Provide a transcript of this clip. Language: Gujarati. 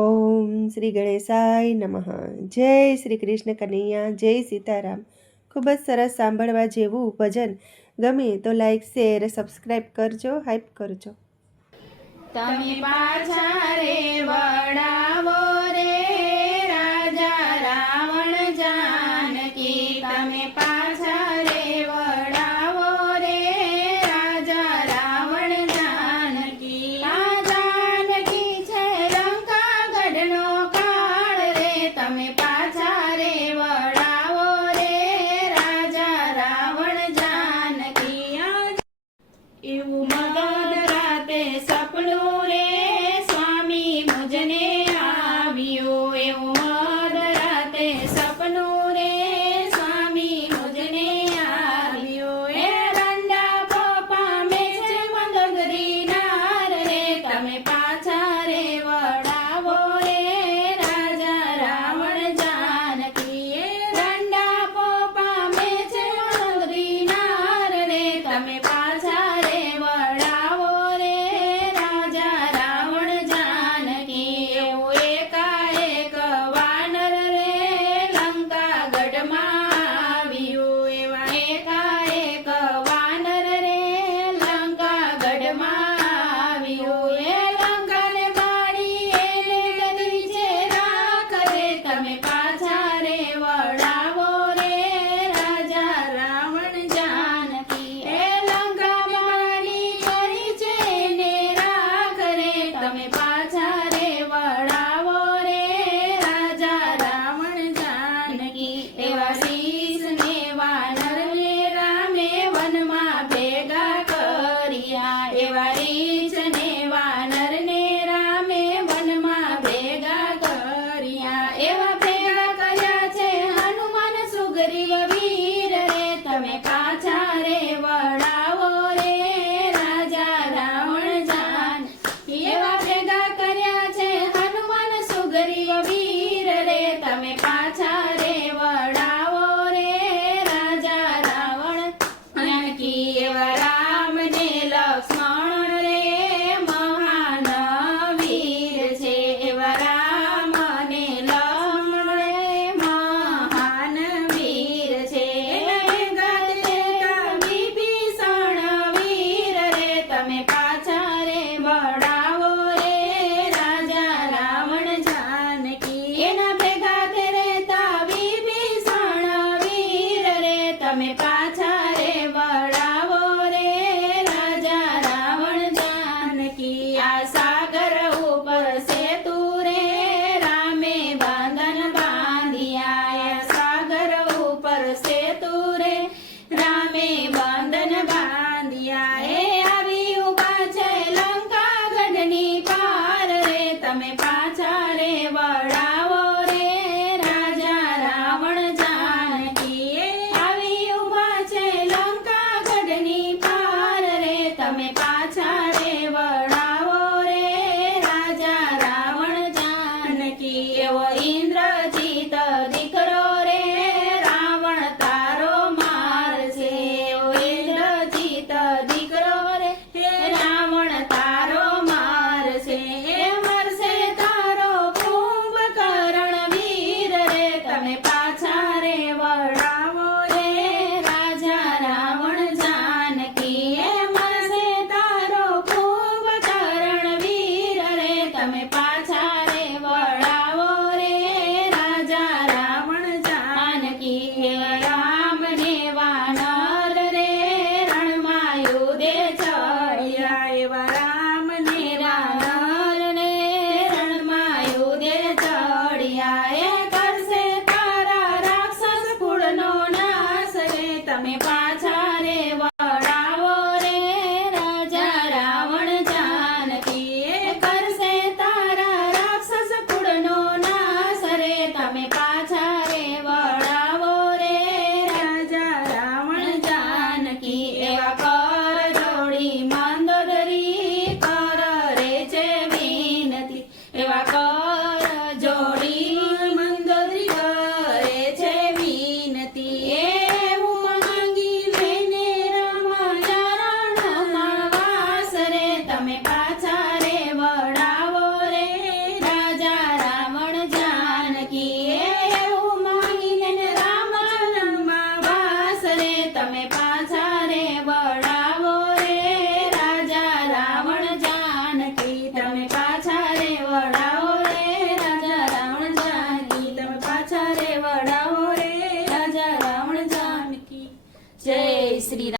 ઓમ શ્રી ગણેશાય નમઃ. જય શ્રી કૃષ્ણ કનૈયા, જય સીતારામ. ખૂબ જ સરસ સાંભળવા જેવું ભજન. ગમે તો લાઈક, શેર, સબસ્ક્રાઈબ કરજો, હાઈપ કરજો. તમે પાછા રે વડાવો રે રાજા રાવણ જાનકી. તમે પાછા રે વડાવો રે રાજા રાવણ જાનકી. આ જાનકી છે લંકાગઢનો કાળ રે. તમે પાછા રે વડાવો રે રાજા રાવણ જાનકી. એવું મગધ રાતે સપનું રે સ્વામી મુજને આવ્યું. એવું મગધ રાતે સપનું રે સ્વામી મુજને આવ્યું. એ રંડા પામે છે મંદોદરી નાર રે. તમે પાછા રે વડાવો રે રાજા રાવણ જાનકી. એ રંડા પામે છે મંદોદરી નાર રે. તમે પાછા રે વડાવો રે રાજા રાવણ જાનકી. એવું એકાએક વાનર રે લંકાગઢમાં આવ્યું. એવા એકાએક વાનર રે લંકાગઢમાં આવ્યું. એ લંકાને બાળી એને ડરી છે રાખ રે. તમે પાછા રે વડાવો રે રાજા રાવણ જાનકી. એ લંકા બાળી કરી છે એને રાખ રે. તમે પાછા રે વડાવો રે રાજા રાવણ જાનકી. એવા શીશ ને વાનર ને રામે વનમાં ભેગા કર્યા. એવા રીછ ને વાનર ને રામે વનમાં ભેગા કર્યા. એવા ભેગા કર્યા છે હનુમાન સુગ્રીવ વીર રે. તમે પાછા રે વડાવો રે રાજા રાવણ જાનકી. એવા ભેગા કર્યા છે હનુમાન સુગ્રીવ વીર રે. તમે પાછા રે વડાવો રે રાજા રાવણ જાનકી. એવા રામ ને લક્ષ્મણ રે મહાન વીર છે. એવા રામ ને લક્ષ્મણ રે મહાન વીર છે. વિભીષણ વીર રે. તમે પાછા રે વડાવો રે રાજા રાવણ જાનકી. એના ભેગા તે રહેતા વિભીષણ વીર રે. તમે પાછા રે વડાવો રે રાજા રાવણ જાનકી. આ સાગર ઉપર સેતુ રે રામે બંધન બાંધ્યા. આ સાગર ઉપર સેતુ રે રામે બંધન બાંધ્યા. એ આવી ઉભા છે લંકાગઢની પાર રે. તમે પાછા રે વડાવો રે રાજા રાવણ જાનકી. એ આવી ઉભા છે લંકાગઢની પાર રે. તમે પાછા રે વડાવો રે રાજા રાવણ જાનકી. એવો ઇન્દ્રજીત દીકરો રે રાવણ તારો માર છે. એવો ઇન્દ્રજીત દીકરો રે રાવણ તારો માર છે. એ મરશે તારો કુંભકર્ણ વીર રે. તમે પાછા રે વડાવો રે રાજા રાવણ જાનકી. એ મરશે તારો કુંભકર્ણ વીર રે. તમે પાછા રે વડાવો રે રાજા રાવણ જાનકી. રામ ને વાનર રે રણમાં યુધે ચડ્યા. એવા રામ ને વાનર ને રણમાં યુધે ચડ્યા. એ કરશે તારા રાક્ષસ કુળનો નાશ રે. તમે પાછા રે વડાવો રે રાજા રાવણ જાનકી. એ કરશે તારા રાક્ષસ કુળનો નાશ રે. તમે પાછા રે વડાવો રે રાજા રાવણ જાનકી. એવા કર જોડી મંદોદરી કર રે છે વિનતી. એવા કર જોડી મંદોદરી કરે છે વિનતી. એવું માંગી લઈને રામ ચરણમાં વાસ રે. તમે પાછા રે વડાવો રે રાજા શ્રી રામ.